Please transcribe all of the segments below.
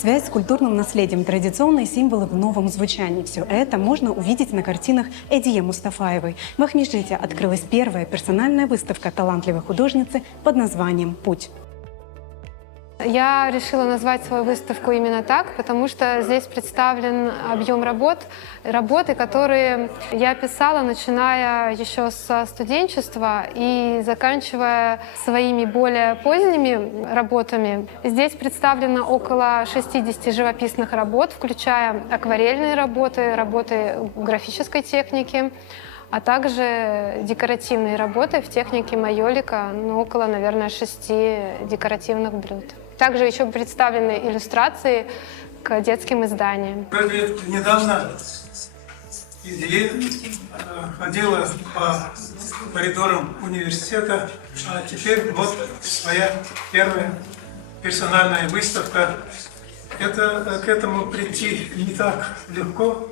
Связь с культурным наследием, традиционные символы в новом звучании. Все это можно увидеть на картинах Эдие Мустафаевой. В Ахмижете открылась первая персональная выставка талантливой художницы под названием «Путь». Я решила назвать свою выставку именно так, потому что здесь представлен объем работы, которые я писала, начиная еще со студенчества и заканчивая своими более поздними работами. Здесь представлено около 60 живописных работ, включая акварельные работы, работы графической техники, а также декоративные работы в технике майолика, около, наверное, 6 декоративных блюд. Также еще представлены иллюстрации к детским изданиям. Недавно Эдие ходила по коридорам университета, а теперь вот своя первая персональная выставка. К этому прийти не так легко,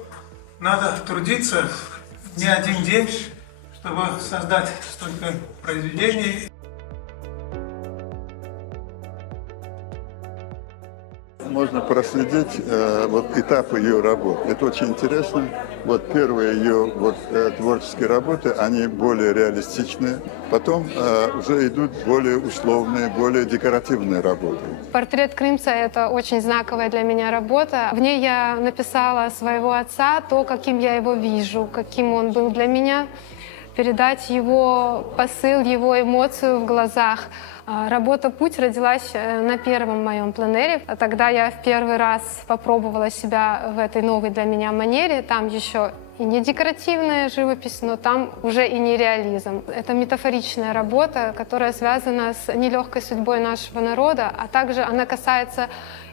надо трудиться не один день, чтобы создать столько произведений. Можно проследить этапы ее работ. Это очень интересно. Первые ее творческие работы, они более реалистичные. Потом уже идут более условные, более декоративные работы. Портрет Крымца — это очень знаковая для меня работа. В ней я написала своего отца, то, каким я его вижу, каким он был для меня, передать его посыл, его эмоцию в глазах. Работа «Путь» родилась на первом моем пленэре. Тогда я в первый раз попробовала себя в этой новой для меня манере. Там еще и не декоративная живопись, но там уже и не реализм. Это метафоричная работа, которая связана с нелегкой судьбой нашего народа, а также она касается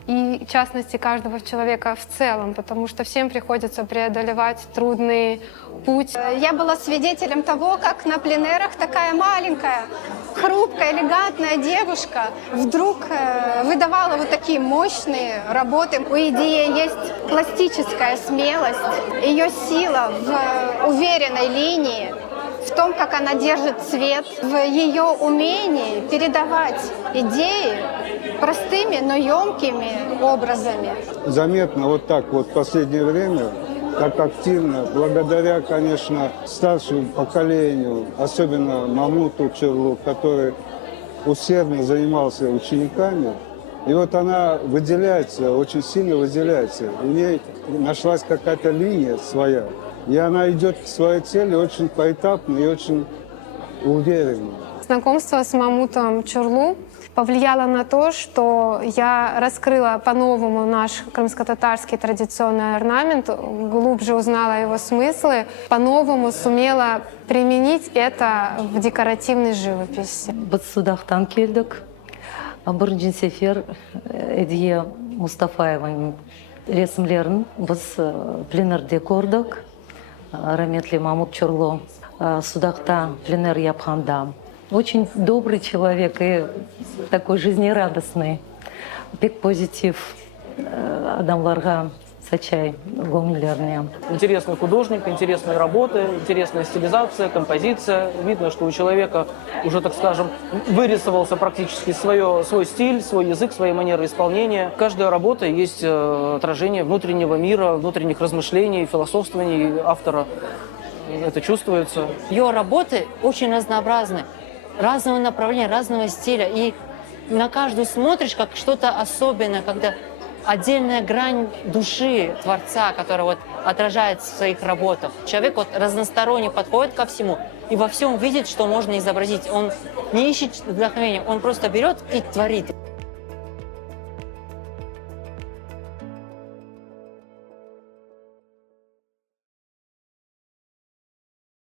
и в частности каждого человека в целом, потому что всем приходится преодолевать трудный путь. Я была свидетелем того, как на пленэрах такая маленькая, хрупкая, элегантная девушка вдруг выдавала вот такие мощные работы. У Эдие есть пластическая смелость, ее сила в уверенной линии, в том, как она держит цвет, в ее умении передавать идеи простыми, но емкими образами. Заметно в последнее время, так активно, благодаря, конечно, старшему поколению, особенно Мамуту Чорлу, который усердно занимался учениками. И она выделяется, очень сильно выделяется. У ней нашлась какая-то линия своя. И она идет к своей цели очень поэтапно и очень уверенно. Знакомство с Мамутом Чорлу повлияло на то, что я раскрыла по-новому наш крымско-татарский традиционный орнамент, глубже узнала его смыслы, по-новому сумела применить это в декоративной живописи. Судахтан келдік. Бірінші сефер Эдие Мустафаеваның ресімлерін біз пленерде көрдік. Раметли Мамут Чорлу Судахта пленер япханда. Очень добрый человек и такой жизнерадостный. Бек позитив адамларға сачай гомлерне. Интересный художник, интересные работы, интересная стилизация, композиция. Видно, что у человека уже, так скажем, вырисовался практически свой стиль, свой язык, свои манеры исполнения. Каждая работа есть отражение внутреннего мира, внутренних размышлений, философствований автора. Это чувствуется. Ее работы очень разнообразны, разного направления, разного стиля. И на каждую смотришь как что-то особенное, когда отдельная грань души творца, которая отражает в своих работах. Человек разносторонне подходит ко всему и во всем видит, что можно изобразить. Он не ищет вдохновения, он просто берет и творит.